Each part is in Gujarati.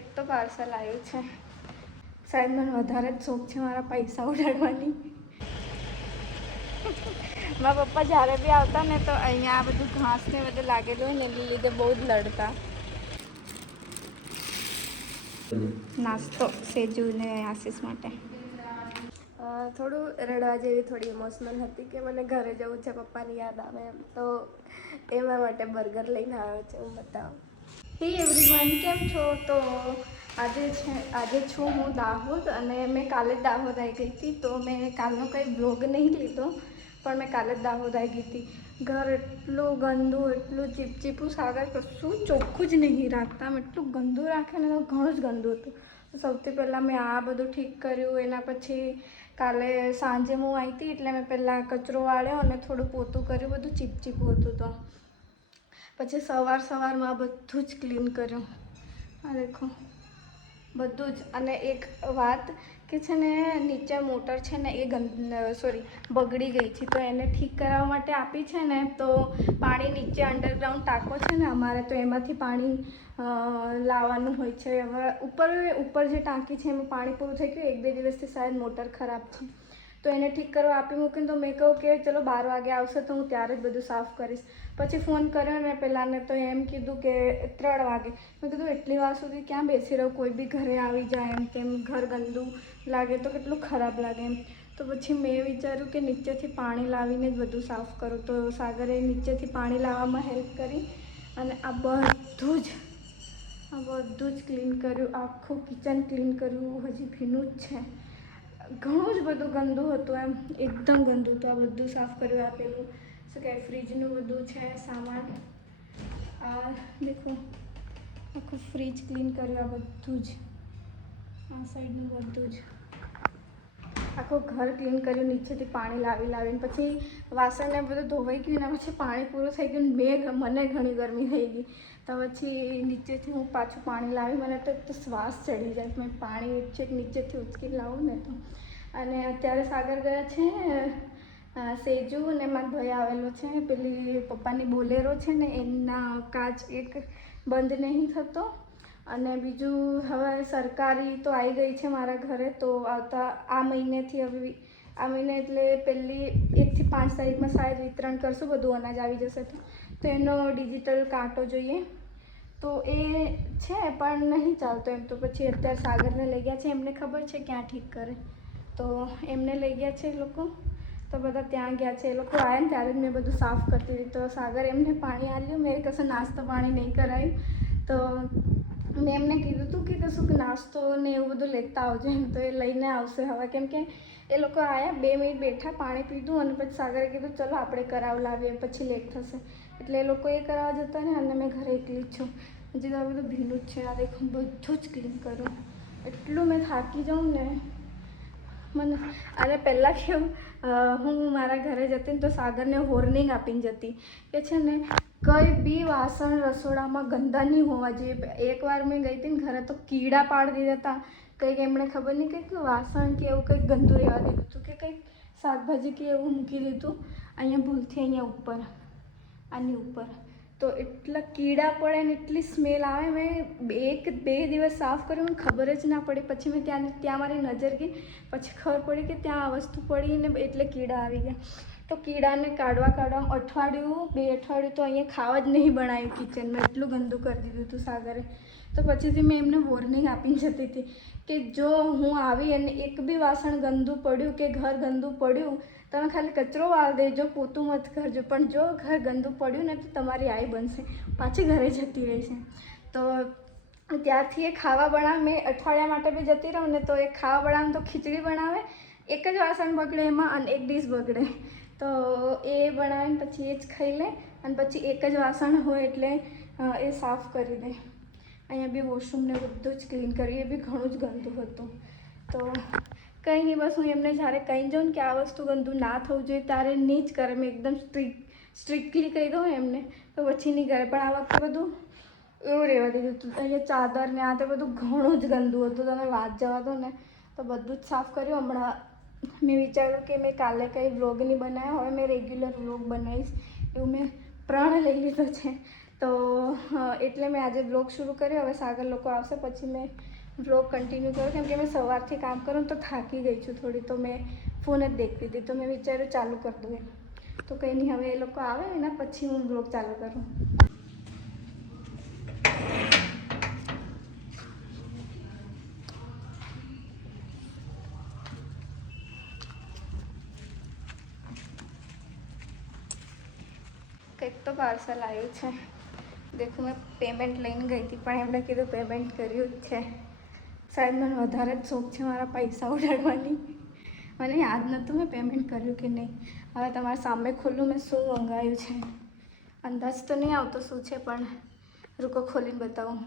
કંઈક તો પાર્સલ આવ્યું છે. શાયદ મને વધારે જ શોખ છે મારા પૈસા ઉડાડવાની. મારા પપ્પા જ્યારે બી આવતા ને તો અહીંયા આ બધું ઘાસ ને બધું લાગેલું હોય ને એને લીધે બહુ જ લડતા. નાસ્તો સેજુ ને આશીષ માટે. થોડું રડવા જેવી થોડી ઇમોશનલ હતી કે મને ઘરે જવું છે, પપ્પાની યાદ આવે એમ, તો એના માટે બર્ગર લઈને આવ્યો છે. હું બતાવું. હે એવરીવન, કેમ છો? તો આજે છું હું દાહોદ, અને મેં કાલે જ દાહોદ આવી ગઈ હતી. તો મેં કાલનો કંઈ બ્લોગ નહીં લીધો, પણ મેં કાલે જ દાહોદ આવી ગઈ હતી. ઘર એટલું ગંદુ, એટલું ચીપચીપું, સાગર કશું ચોખ્ખું જ નહીં રાખતા. આમ એટલું ગંદુ રાખે ને તો ઘણું જ ગંદુ હતું. તો સૌથી પહેલાં મેં આ બધું ઠીક કર્યું. એના પછી કાલે સાંજે હું આવી હતી એટલે મેં પહેલાં કચરો વાળ્યો અને થોડું પોતું કર્યું. બધું ચીપચીપું હતું તો પછી સવારમાં બધું જ ક્લીન કર્યું. આ દેખો બધું જ. અને એક વાત કે છે ને, નીચે મોટર છે ને એ બગડી ગઈ છે, તો એને ઠીક કરવા માટે આપી છે ને. તો પાણી નીચે અંડરગ્રાઉન્ડ ટાંકો છે ને અમારે, તો એમાંથી પાણી લાવવાનું હોય છે. હવે ઉપર જે ટાંકી છે એમાં પાણી પૂરું થઈ ગયું. 1-2 દિવસથી શાયદ મોટર ખરાબ છે, તો એને ઠીક કરવા આપી મૂકીને. તો મેં કહું કે ચલો 12 વાગે આવશે તો હું ત્યારે જ બધું સાફ કરીશ. પછી ફોન કર્યો ને પહેલાંને, તો એમ કીધું કે 3 વાગે. મેં કીધું એટલી વાર સુધી ક્યાં બેસી રહું, કોઈ બી ઘરે આવી જાય એમ તેમ, ઘર ગંદુ લાગે તો કેટલું ખરાબ લાગે એમ. તો પછી મેં વિચાર્યું કે નીચેથી પાણી લાવીને જ બધું સાફ કરું. તો સાગરે નીચેથી પાણી લાવવામાં હેલ્પ કરી અને આ બધું જ ક્લીન કર્યું. આખું કિચન ક્લીન કર્યું. હજી ભીનું જ છે. ઘણું જ બધું ગંદુ હતું એમ, એકદમ ગંદુ હતું. આ બધું સાફ કર્યું. આપેલું શું કહે, ફ્રીજનું બધું છે સામાન. આ દેખો આખું ફ્રીજ ક્લીન કર્યું. આ બધું જ, આ સાઈડનું બધું જ આખું ઘર ક્લીન કર્યું. નીચેથી પાણી લાવીને પછી વાસણને બધું ધોવાઈ ગયું. ને પછી પાણી પૂરું થઈ ગયું. મને ઘણી ગરમી થઈ ગઈ. તો પછી નીચેથી હું પાછું પાણી લાવી. મને તો શ્વાસ ચડી જાય. મેં પાણી નીચેથી ઉચકી લાવું ને તો. અને અત્યારે સાગર ગયા છે સેજુ, ને મારો ભાઈ આવેલો છે. પેલી પપ્પાની બોલેરો છે ને એમના કાચ એક બંધ નહીં થતો. અને બીજું હવે સરકારી તો આવી ગઈ છે મારા ઘરે. તો આવતા આ મહિને એટલે પહેલી 1 થી 5 તારીખમાં શાયદ વિતરણ કરશું. બધું અનાજ આવી જશે તો એનો ડિજિટલ કાંટો જોઈએ. તો એ છે પણ નહીં ચાલતો એમ. તો પછી અત્યારે સાગરને લઈ ગયા છે. એમને ખબર છે ક્યાં ઠીક કરે, તો એમને લઈ ગયા છે એ લોકો. તો બધા ત્યાં ગયા છે. એ લોકો આવ્યા ને ત્યારે જ મેં બધું સાફ કરતી હતી. તો સાગર એમને પાણી આપ્યું. મેં કશું નાસ્તો પાણી નહીં કરાવ્યું. તો મેં એમને કીધું હતું કે કશું નાસ્તો ને એવું બધું લેતા આવજો એમ. તો એ લઈને આવશે હવે, કેમ કે એ લોકો આવ્યા, 2 મિનિટ બેઠા, પાણી પીધું અને પછી સાગરે કીધું ચલો આપણે કરાવ લાવીએ, પછી લેટ થશે. એટલે એ લોકો એ કરાવવા જતા ને, અને મેં ઘરે એકલી જ છું. હજી તો આ બધું ભીનું જ છે. આ દેખો બધું જ ક્લીન કરું. એટલું મેં થાકી જાઉં ને મને. અને પહેલાં કેવું, હું મારા ઘરે જતી ને તો સાગરને વોર્નિંગ આપીને જતી કે છે ને કંઈ બી વાસણ રસોડામાં ગંદા નહીં હોવા જોઈએ. એકવાર મેં ગઈ હતી ને ઘરે, તો કીડા પાડી દીધા હતા. કંઈક એમણે ખબર નહીં કંઈક વાસણ કે એવું કંઈક ગંદુ રહેવા દીધું હતું, કે કંઈક શાકભાજી કે એવું મૂકી દીધું અહીંયા ભૂલથી, અહીંયા ઉપર, આની ઉપર. તો એટલા કીડા પડે ને એટલી સ્મેલ આવે. મેં 1-2 દિવસ સાફ કર્યું, મને ખબર જ ના પડી. પછી મેં ત્યાં મારી નજર ગઈ, પછી ખબર પડી કે ત્યાં આ વસ્તુ પડી ને એટલે કીડા આવી ગયા. તો કીડાને કાઢવામાં 2 અઠવાડિયું તો અહીંયા ખાવા જ નહીં બનાવ્યું કિચનમાં. એટલું ગંદુ કરી દીધું હતું સાગરે. તો પછીથી મેં એમને વોર્નિંગ આપીને જતી હતી કે જો હું આવી અને એક બી વાસણ ગંદુ પડ્યું કે ઘર ગંદુ પડ્યું, તમે ખાલી કચરો વાળ દેજો, પોતું મત કરજો, પણ જો ઘર ગંદુ પડ્યું ને તો તમારી આઈ બનશે, પાછી ઘરે જતી રહેશે. તો ત્યારથી એ ખાવા બનાવે. મેં અઠવાડિયા માટે બી જતી રહું ને તો એ ખાવા બનાવે તો ખીચડી બનાવે. એક જ વાસણ બગડે એમાં અને એક ડીશ બગડે. તો એ બનાવીને પછી એ જ ખાઈ લે. અને પછી એક જ વાસણ હોય એટલે એ સાફ કરી દે. અહીંયા બી વોશરૂમને બધું જ ક્લીન કર્યું. એ બી ઘણું જ ગંદુ હતું. તો કંઈ નહીં, બસ હું એમને જ્યારે કહી જાઉં ને કે આ વસ્તુ ગંદુ ના થવું જોઈએ ત્યારે નહીં જ કરે. મેં એકદમ સ્ટ્રિક્ટલી કહી દઉં એમને તો પછી નહીં કરે. પણ આ વખતે બધું એવું રહેવા દીધું હતું. અહીંયા ચાદર ને આ તે બધું ઘણું જ ગંદુ હતું. તમે વાત જવા દો ને. તો બધું જ સાફ કર્યું. હમણાં મેં વિચાર્યું કે મેં કાલે કંઈ વ્લોગ નહીં બનાવ્યો, હવે મેં રેગ્યુલર વ્લોગ બનાવીશ એવું મેં પ્રણ લઈ લીધો છે. તો એટલે મેં આજે બ્લોગ શરૂ કર્યો. હવે સાગર લોકો આવશે પછી મેં બ્લોગ કન્ટિન્યુ કર્યો, કેમ કે મેં સવારથી કામ કરું તો થાકી ગઈ છું થોડી, તો મેં ફોન જ દેખતી હતી, તો મેં વિચાર્યું ચાલુ કરી દઉં એમ. તો કંઈ નહીં, હવે એ લોકો આવે ને પછી હું બ્લોગ ચાલુ કરું. કંઈક તો પાર્સલ આવ્યું છે. દેખો, મેં પેમેન્ટ લઈને ગઈ હતી પણ એમણે કીધું પેમેન્ટ કર્યું જ છે. શાયદ મને વધારે જ શોખ છે મારા પૈસા ઉડાડવાની. મને યાદ નહોતું મેં પેમેન્ટ કર્યું કે નહીં. હવે તમારા સામે ખોલું મેં શું મંગાવ્યું છે. અંદાજ તો નહીં આવતો શું છે, પણ રૂકો ખોલીને બતાવું.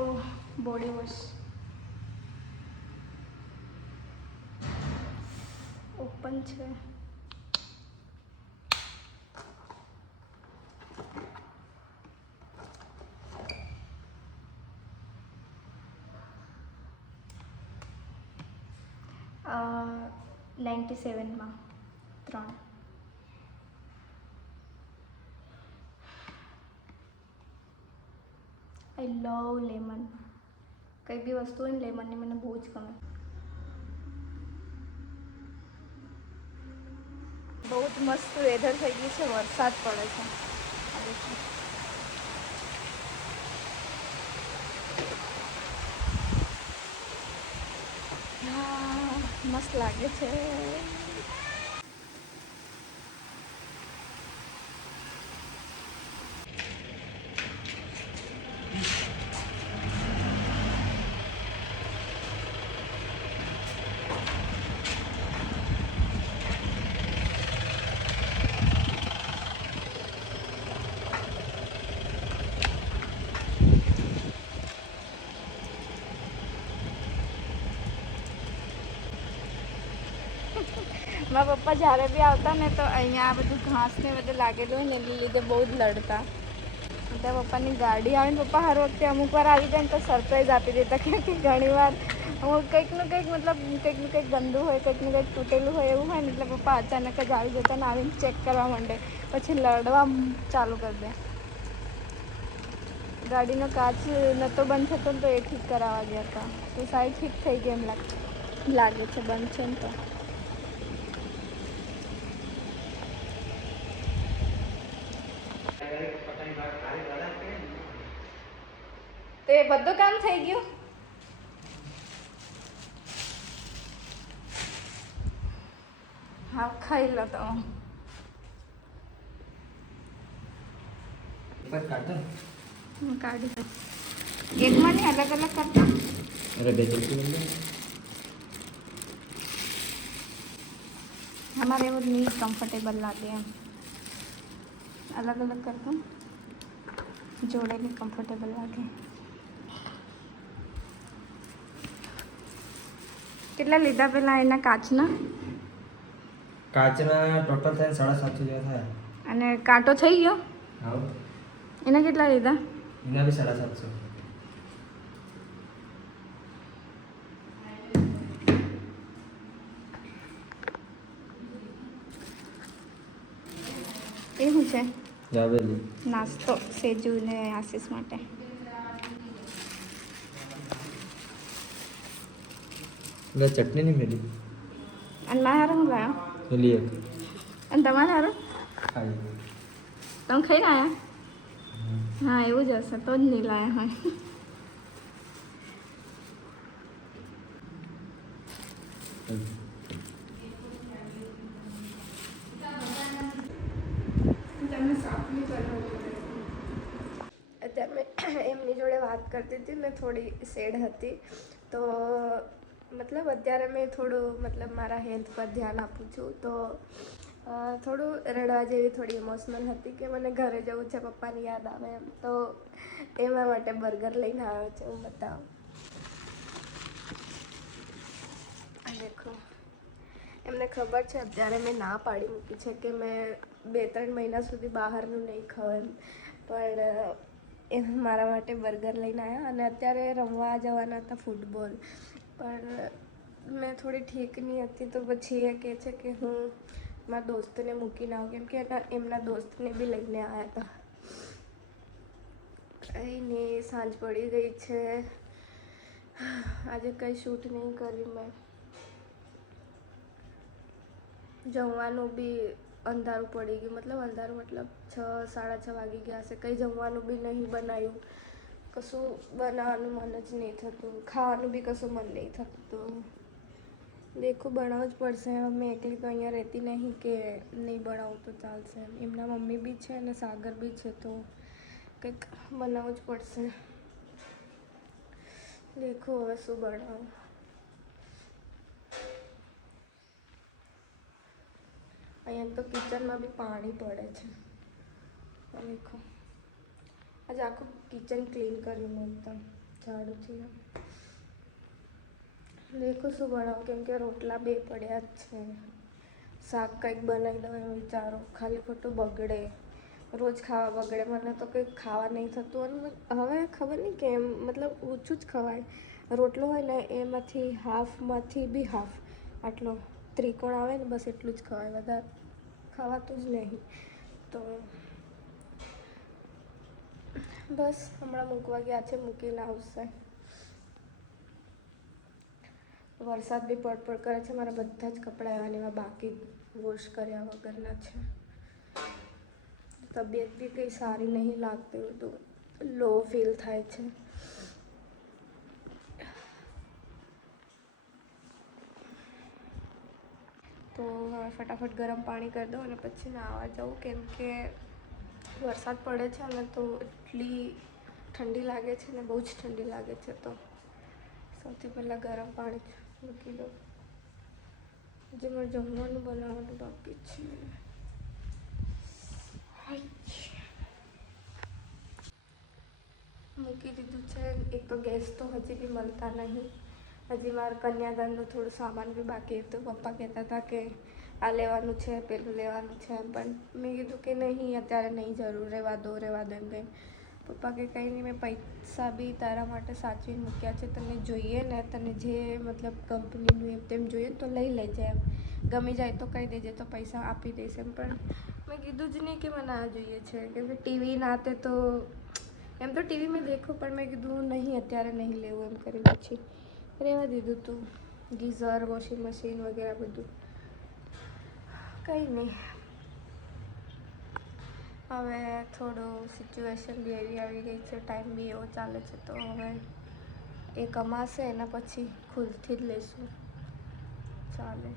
ઓહ, બોડી વોશ ઓપન છે. અ 97માં 3. આઈ લવ લેમન. કંઈ બી વસ્તુ હોય ને લેમનની મને બહુ જ ગમે. બહુ જ મસ્ત વેધર થઈ ગયું છે, વરસાદ પડે છે. હા, મસ્ત લાગે છે. મારા પપ્પા જ્યારે બી આવતા ને તો અહીંયા આ બધું ઘાસ ને બધું લાગેલું હોય ને એની લીધે બહુ જ લડતા. એટલે પપ્પાની ગાડી આવે ને પપ્પા હર વખતે અમુક વાર આવી જાય ને તો સરપ્રાઈઝ આપી દેતા, કેમ કે ઘણી વાર કંઈકનું કંઈક મતલબ કંઈકનું કંઈક ગંદુ હોય, કંઈકનું કંઈક તૂટેલું હોય એવું હોય ને એટલે પપ્પા અચાનક જ આવી જતા ને આવીને ચેક કરવા માંડે, પછી લડવા ચાલુ કરી દે. ગાડીનો કાચ નહોતો બંધ થતો ને તો એ ઠીક કરાવવા ગયા હતા. તો સારી ઠીક થઈ ગઈ એમ લાગે છે, બંધ છે ને તો. તો એ બધું કામ થઈ ગયું. હા, ખાઈ લો તો. કાઢી એકમાં નહીં, અલગ અલગ કરતા. हमारे वो नहीं कंफर्टेबल लागे हैं, अलग अलग करता जोड़े भी कंफर्टेबल लागे. કેટલા લીધા પેલા એના કાચના ટોટલ થાય 750 જેવા થાય. અને કાંટો થઈ ગયો. હા, એના કેટલા લીધા? એના બી 750. એ શું છે? જાવેલી નાસ્તો સેજુ ને આશીષ માટે. એટલે ચટણી નહીં મેલી. અને મારા હારું શું લાવ્યો? મેલી એક. અને તમારે હારું? ખાઈ. તમે ખાઈને આવ્યા? હા, એવું જ હશે તો જ નહીં લાવ્યા હોય. અત્યારે મેં એમની જોડે વાત કરતી હતી, મેં થોડી સેડ હતી તો મતલબ અત્યારે મેં થોડું મતલબ મારા હેલ્થ પર ધ્યાન આપું છું, તો થોડું રડવા જેવી થોડી ઇમોશનલ હતી કે મને ઘરે જવું છે, પપ્પાની યાદ આવે એમ. તો એના માટે બર્ગર લઈને આવ્યો છે, હું બતાવું. દેખો, એમને ખબર છે અત્યારે મેં ના પાડી મૂકી છે કે મેં 2-3 મહિના સુધી બહારનું નહીં ખાવ એમ, પણ એ મારા માટે બર્ગર લઈને આવ્યા અને અત્યારે રમવા જવાના હતા ફૂટબોલ, પણ મેં થોડી ઠીક નહીં હતી તો પછી એ કહે છે કે હું મારા દોસ્તને મૂકીને આવું, કેમ કે એમના દોસ્તને બી લઈને આવ્યા હતા. કંઈ નહીં, સાંજ પડી ગઈ છે, આજે કંઈ શૂટ નહીં કર્યું મેં. જમવાનું બી અંધારું પડી ગયું, અંધારું મતલબ 6 સાડા 6 વાગી ગયા હશે. કંઈ જમવાનું બી નહીં બનાવ્યું, કશું બનાવવાનું મન જ નહીં થતું, ખાવાનું બી કશું મન નહીં થતું. દેખો બનાવવું જ પડશે. મેં એકલી તો અહીંયા રહેતી નહીં કે નહીં બનાવું તો ચાલશે. એમના મમ્મી બી છે અને સાગર બી છે, તો કંઈક બનાવવું જ પડશે. દેખો હવે શું બનાવું. અહીંયા તો કિચનમાં બી પાણી પડે છે. દેખો આજે આખું કિચન ક્લીન કર્યું મેં એકદમ ઝાડુથી. દેખો શું બનાવું, કેમ કે રોટલા બે પડ્યા જ છે. શાક કંઈક બનાવી દઉં એમ વિચારો, ખાલી ખોટું બગડે, રોજ ખાવા બગડે. મને તો કંઈક ખાવા નહીં થતું અને હવે ખબર નહીં કેમ, ઓછું જ ખવાય. રોટલો હોય ને એમાંથી હાફમાંથી બી હાફ આટલો ત્રિકોણ આવે ને બસ એટલું જ ખવાય, વધારે ખાવાતું જ નહીં. તો બસ હમણાં મૂકવા ગયા છે, મૂકીને આવશે. વરસાદ બી પડપડ કરે છે. મારા બધા જ કપડાં એવા ને એવા બાકી વોશ કર્યા વગરના છે. તબિયત બી કંઈ સારી નહીં લાગતી, બધું લો ફીલ થાય છે. તો હવે ફટાફટ ગરમ પાણી કરી દઉં અને પછી નાહવા જાઉં, કેમ કે વરસાદ પડે છે અને તો એટલી ઠંડી લાગે છે ને, બહુ જ ઠંડી લાગે છે. તો સૌથી પહેલાં ગરમ પાણી મૂકી દઉં. જે મારે જમવાનું બનાવવાનું બાકી છે. મૂકી દીધું છે. એક તો ગેસ તો હજી બી મળતા નહીં. હજી મારા કન્યાદાનનું થોડું સામાન બી બાકી હતું. પપ્પા કહેતા હતા કે આ લેવાનું છે, પેલું લેવાનું છે, પણ મેં કીધું કે નહીં, અત્યારે નહીં જરૂર, રહેવા દો એમ કંઈ. પપ્પા કે કંઈ નહીં, મેં પૈસા બી તારા માટે સાચવીને મૂક્યા છે, તને જોઈએ ને, તને જે કંપનીનું એમ તેમ જોઈએ તો લઈ લેજે, એમ ગમી જાય તો કહી દેજે, તો પૈસા આપી દઈશ એમ. પણ મેં કીધું જ નહીં કે મને આ જોઈએ છે, કેમ કે ટીવી નાતે તો એમ તો ટીવી મેં દેખું, પણ મેં કીધું નહીં, અત્યારે નહીં લેવું એમ કરી પછી રહેવા દીધું તું. ગીઝર, વોશિંગ મશીન વગેરે બધું કંઈ નહીં. હવે થોડું સિચ્યુએશન બી એવી આવી ગઈ છે, ટાઈમ બી એવો ચાલે છે, તો હવે એ કમાશે એના પછી ખુદથી જ લઈશું, ચાલે.